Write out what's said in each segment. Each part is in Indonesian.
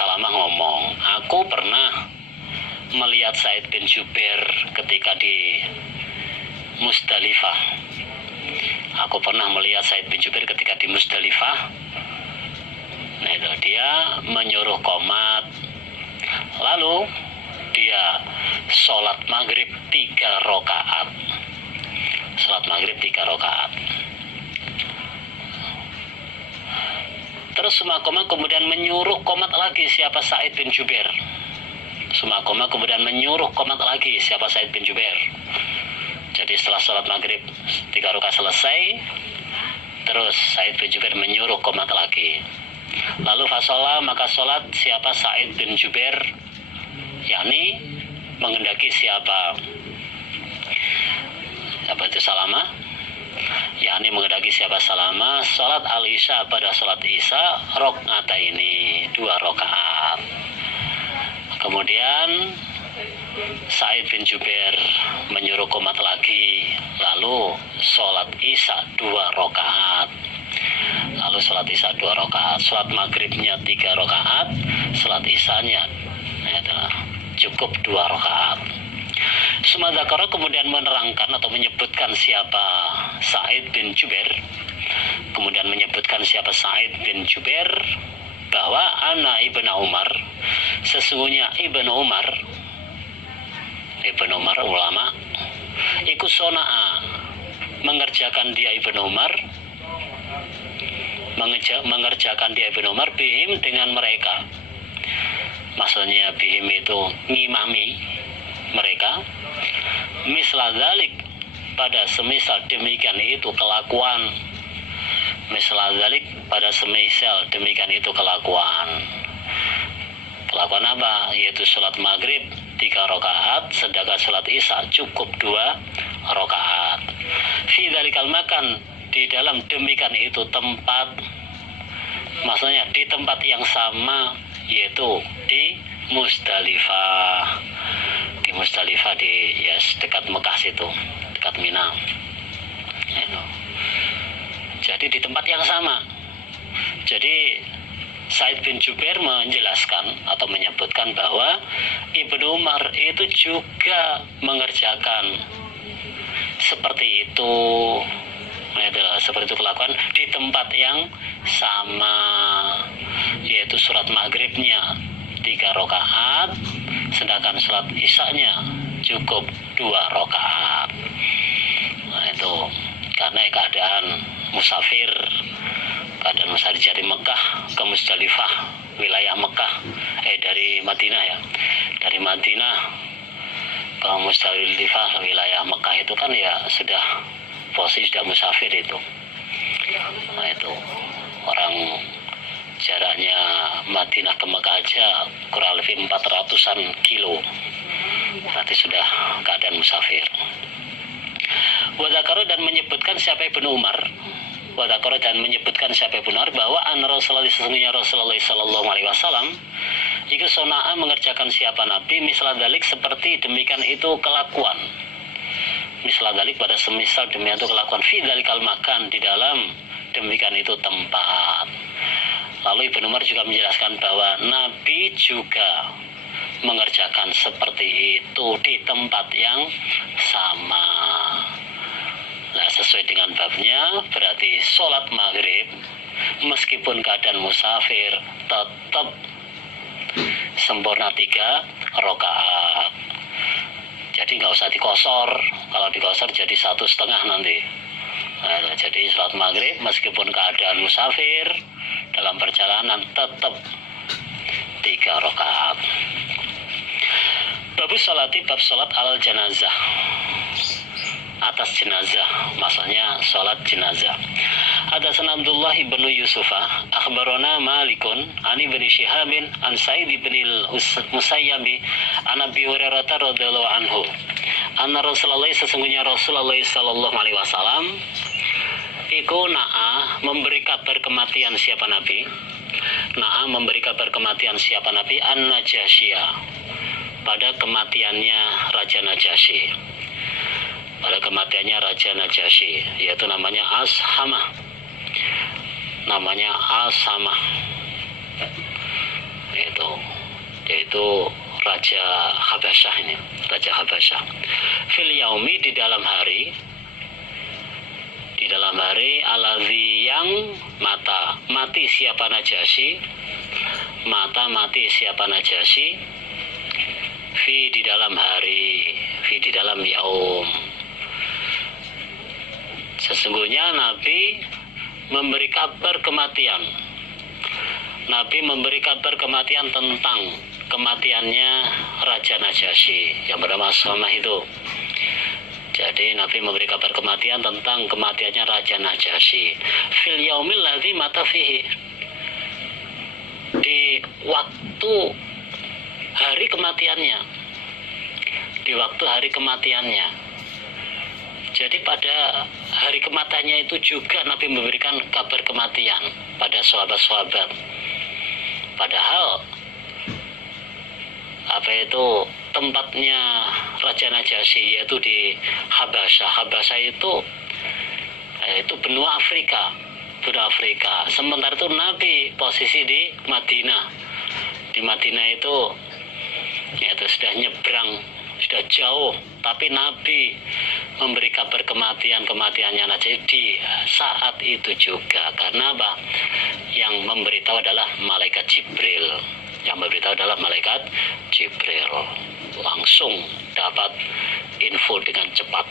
Salamah ngomong, aku pernah melihat Sa'id bin Jubair ketika di Musdalifah. Aku pernah melihat Sa'id bin Jubair ketika di Musdalifah. Nah itu, dia menyuruh qomat, lalu dia sholat maghrib 3 rakaat. Sholat maghrib 3 rakaat. Terus Sumakoma kemudian menyuruh qomat lagi siapa Sa'id bin Jubair. Sumakoma kemudian menyuruh qomat lagi siapa Sa'id bin Jubair. Jadi setelah sholat maghrib 3 rakaat selesai, terus Sa'id bin Jubair menyuruh qomat lagi. Lalu fasolah, maka sholat siapa Sa'id bin Jubair, yakni mengendaki siapa itu Salamah, yakni mengendaki siapa Salamah, sholat al-isya pada sholat isya rok'ata ini 2 rakaat. Kemudian Sa'id bin Jubair menyuruh qomat lagi, lalu sholat isya 2 rakaat. Lalu sholat isya 2 rakaat, sholat maghribnya 3 rakaat, sholat isyanya cukup 2 rakaat. Sumadakara kemudian menerangkan atau menyebutkan siapa Sa'id bin Jubair, kemudian menyebutkan siapa Sa'id bin Jubair bahwa ana Ibnu Umar, sesungguhnya Ibnu Umar ulama, ikut sona'a, mengerjakan dia Ibnu Umar, mengerjakan dia Ibnu Umar bihim dengan mereka. Maksudnya bihim itu ngimami mereka, misla dzalik pada semisal demikian itu kelakuan, misla dzalik pada semisal demikian itu kelakuan apa? Yaitu sholat maghrib 3 rakaat, sedangkan sholat isya cukup 2 rakaat. Fi dzalikal makan, di dalam demikian itu tempat, maksudnya di tempat yang sama, yaitu di Musdalifah. Di Musdalifah dekat Mekah situ, dekat Mina. Jadi di tempat yang sama. Jadi Sa'id bin Jubair menjelaskan atau menyebutkan bahwa Ibnu Umar itu juga mengerjakan seperti itu. Seperti itu kelakuan di tempat yang sama, yaitu sholat maghribnya 3 rakaat, sedangkan sholat isyanya cukup 2 rakaat. Nah itu karena keadaan musafir dari Mekah ke Musdalifah, wilayah Mekah, dari Madinah ya, dari Madinah ke Musdalifah, wilayah Mekah itu kan ya sudah posisi sudah musafir itu. Nah itu orang jaraknya Madinah ke Mekah aja kurang lebih 400-an kilo, berarti sudah keadaan musafir. Wadakaro dan menyebutkan siapa Ibnu Umar, bahwa an Rasulullah, sesungguhnya Rasulullah sallallahu alaihi wasallam iku sona'a mengerjakan siapa Nabi misal dalik seperti demikian itu kelakuan, misal dalik pada semisal demikian itu kelakuan, fi dalikal makan, di dalam demikian itu tempat. Lalu Ibnu Umar juga menjelaskan bahwa Nabi juga mengerjakan seperti itu di tempat yang sama. Nah, sesuai dengan babnya, berarti sholat maghrib meskipun keadaan musafir tetap sempurna 3 rakaat. Jadi nggak usah dikosor. Kalau dikosor jadi 1,5 nanti. Nah, jadi sholat maghrib meskipun keadaan musafir dalam perjalanan tetap 3 rakaat. Babu sholati, bab sholat al janazah, atas jenazah, maksudnya sholat jenazah. Hadatsana Abdullah bin Yusufah akhbarana Malikun an Ibnu Syihabin an Sa'id bin al-Musayyab an Abi Hurairah radhiyallahu anhu anna Rasulullah, sesungguhnya Rasulullah sallallahu alaihi wasallam iku na'a memberi kabar kematian siapa Nabi, memberi kabar kematian siapa Nabi an-Najasyiyah, pada kematiannya Raja Najasyi, yaitu namanya Ashamah. Itu beliau, yaitu Raja Habasyah ini, Raja Habasyah. Fil yaumi, di dalam hari aladzi yang mati siapa Najasyi, mati siapa Najasyi, di dalam hari, di dalam yaum. Sesungguhnya Nabi memberi kabar kematian. Nabi memberi kabar kematian tentang kematiannya Raja Najasyi yang bernama Samah itu. Jadi Nabi memberi kabar kematian tentang kematiannya Raja Najasyi. Fil yaumil ladzi mata fihi, di waktu hari kematiannya. Di waktu hari kematiannya. Jadi pada hari kematiannya itu juga Nabi memberikan kabar kematian pada sahabat-sahabat. Padahal tempatnya Raja Najasyi yaitu di Habasyah. Habasyah itu benua Afrika. Sementara itu Nabi posisi di Madinah. Di Madinah itu sudah nyebrang, sudah jauh, tapi Nabi memberi kabar kematiannya Najasyi di saat itu juga. Karena apa? Yang memberitahu adalah malaikat Jibril. Langsung dapat info dengan cepat.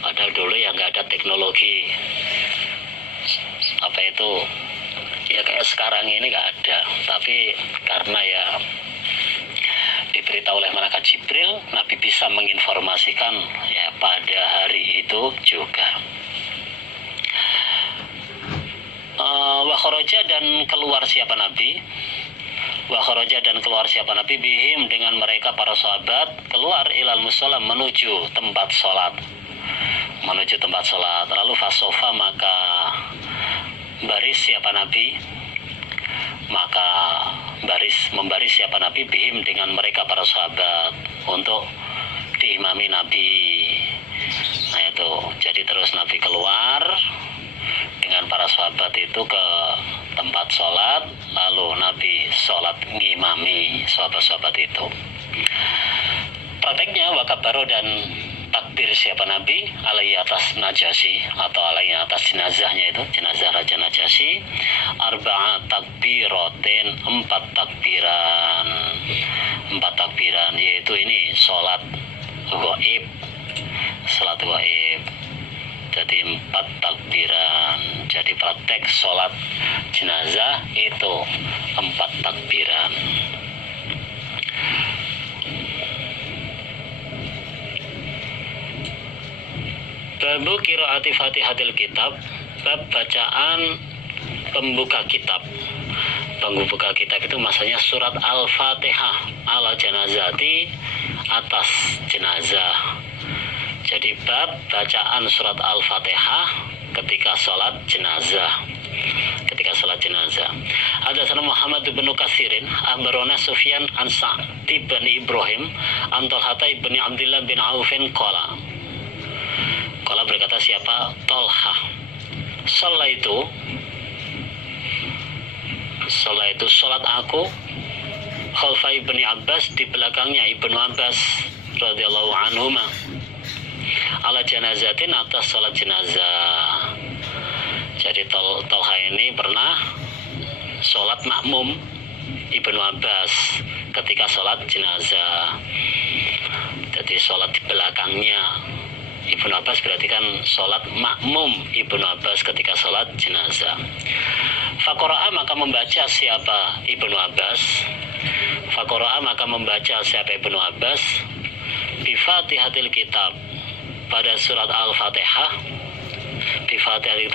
Padahal dulu yang nggak ada teknologi kayak sekarang ini nggak ada. Tapi karena diberitahu oleh malaikat Jibril, Nabi bisa menginformasikan pada hari itu juga. Wa kharaja, dan keluar siapa Nabi bihim, dengan mereka para sahabat, keluar ilal mushola, menuju tempat sholat. Lalu fasofa, maka membaris siapa Nabi bihim, dengan mereka para sahabat, untuk diimami Nabi. Jadi terus Nabi keluar dengan para sahabat itu ke tempat sholat, lalu Nabi sholat ngimami sahabat-sahabat itu. Prakteknya wakabaru, dan takbir siapa Nabi alaihi atas Najasyi, atau alaihi atas jenazahnya itu, jenazah Raja Najasyi, arba'a takbiratin, 4 takbiran, yaitu ini sholat gaib. Jadi 4 takbiran. Jadi praktek sholat jenazah itu 4 takbiran. Babu qiraati Fatihatil Kitab, bab bacaan pembuka kitab. Pembuka kitab itu maksudnya surat Al-Fatihah ala janazati, atas jenazah. Jadi bab bacaan surat Al-Fatihah ketika sholat jenazah. Hadatsana Muhammad bin Katsirin akhbarana Sufyan an Sa'd bin Ibrahim an Talhah bin Abdullah bin Aufin qala berkata siapa? Talhah. Sholat aku khalfa Ibni Abbas, di belakangnya Ibnu Abbas radhiyallahu anhuma, ala janazatin, atas sholat jenazah. Jadi Talha ini pernah sholat makmum Ibnu Abbas ketika sholat jenazah. Jadi sholat di belakangnya Ibnu Abbas, berarti kan sholat makmum Ibnu Abbas ketika sholat jenazah. Faqara'a, maka membaca siapa Ibnu Abbas bi Fatihatil Kitab, pada surat Al-Fatihah,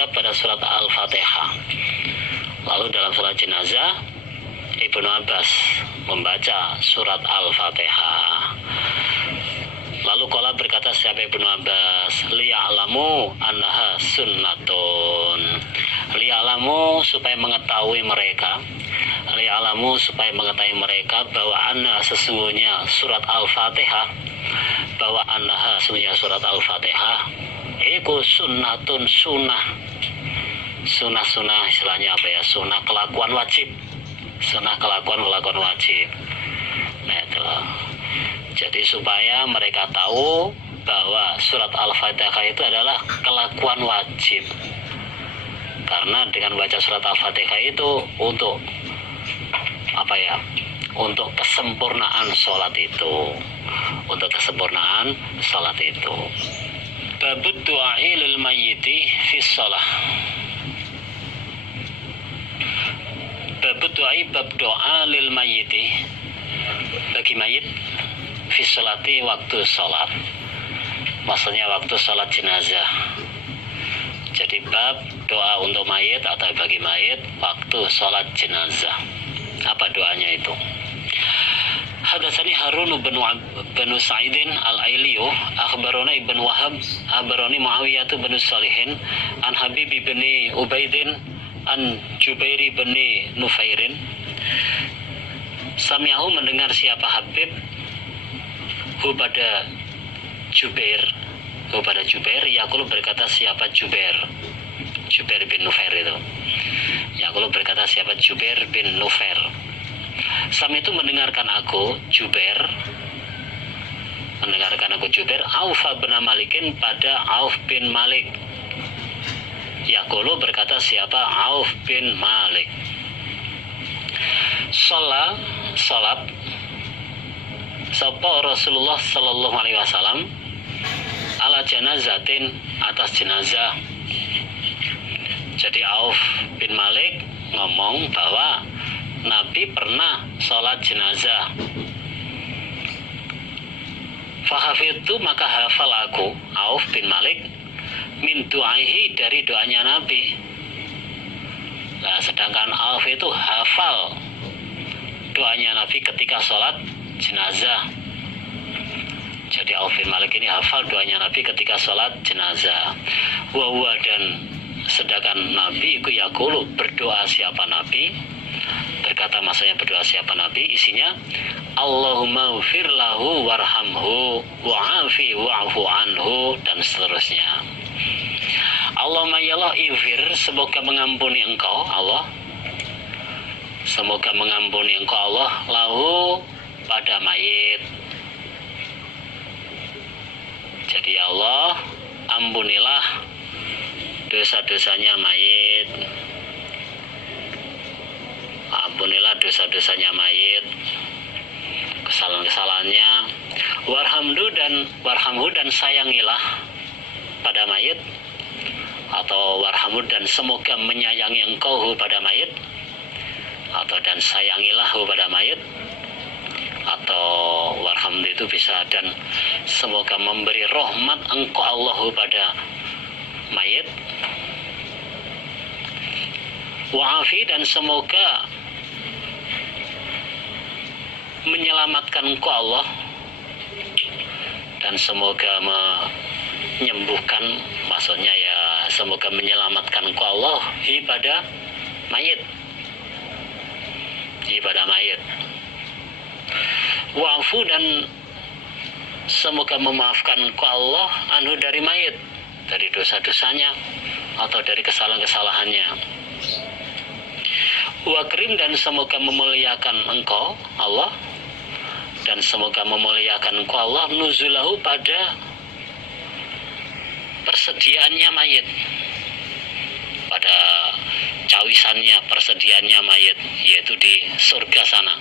pada surat Al-Fatihah. Lalu dalam sholat jenazah Ibnu Abbas membaca surat Al-Fatihah. Lalu qala berkata siapa Ibnu Abbas, liya'lamu annaha sunnatun. Liya'lamu, supaya mengetahui mereka bahwa anna, sesungguhnya surat Al-Fatihah, surat Al-Fatihah iku sunnatun, sunnah sunnah-sunnah, istilahnya apa ya, sunnah kelakuan wajib, sunnah kelakuan wajib. Nah itulah, jadi supaya mereka tahu bahwa surat Al-Fatihah itu adalah kelakuan wajib, karena dengan baca surat Al-Fatihah itu untuk apa ya, untuk kesempurnaan sholat itu, untuk kesempurnaan sholat itu. Babud du'ai lil mayyiti fi sholah. Babud du'ai, bab doa lil mayyiti, bagi mayit, fi sholati, waktu sholat, maksudnya waktu sholat jenazah. Jadi bab doa untuk mayit atau bagi mayit waktu sholat jenazah. Apa doanya itu? Hadatsani Harun bin Sa'idin al-Ailiyu akhbarana Ibn Wahab akhbarani Muawiyah bin Shalihin an Habib bin Ubaidin an Jubair bin Nufairin. Sami'ahu, mendengar siapa Habib pada Jubair, pada Jubair, yaqulu, berkata siapa Jubair bin Nufair itu. Yaqulu, berkata siapa Jubair bin Nufair. Sami itu mendengarkan aku Jubair, Auf bin Malikin, pada Auf bin Malik. Yaqulu, berkata siapa Auf bin Malik. Salat sapa Rasulullah sallallahu alaihi wasallam ala janazatin, atas jenazah. Jadi Auf bin Malik ngomong bahwa Nabi pernah sholat jenazah. Fahafidtu, maka hafal aku, Auf bin Malik, min du'aihi, dari doanya Nabi. Nah, sedangkan Auf itu hafal doanya Nabi ketika sholat jenazah. Jadi Auf bin Malik ini hafal doanya Nabi ketika sholat jenazah. Wa dan sedangkan Nabi itu yaqulu, berdoa siapa Nabi, berkata, maksudnya berdoa siapa Nabi, isinya Allahumma ghfir lahu warhamhu wa'afi wa'fu anhu, dan seterusnya. Allahumma ya Allah, ighfir, semoga mengampuni engkau Allah, semoga mengampuni engkau Allah, lahu, pada mayit. Jadi ya Allah, ampunilah dosa-dosanya mayit, ampunilah dosa-dosanya mayit, kesalahan-kesalahannya. Warhamhu, dan sayangilah pada mayit, atau warhamhu, dan semoga menyayangi engkau pada mayit, atau dan sayangilah pada mayit, atau warhamhu itu bisa, dan semoga memberi rahmat engkau Allah pada mayit. Wa'afi, dan semoga menyelamatkan engkau Allah, dan semoga menyembuhkan, maksudnya ya semoga menyelamatkan engkau Allah pada mayit, pada mayit. Wa'afu, dan semoga memaafkan engkau Allah anhu, dari mayit, dari dosa-dosanya atau dari kesalahan-kesalahannya. Wakrim, dan semoga memuliakan engkau Allah, dan semoga memuliakan engkau Allah nuzulahu, pada persediaannya mayit, pada cawisannya, persediaannya mayit, yaitu di surga sana.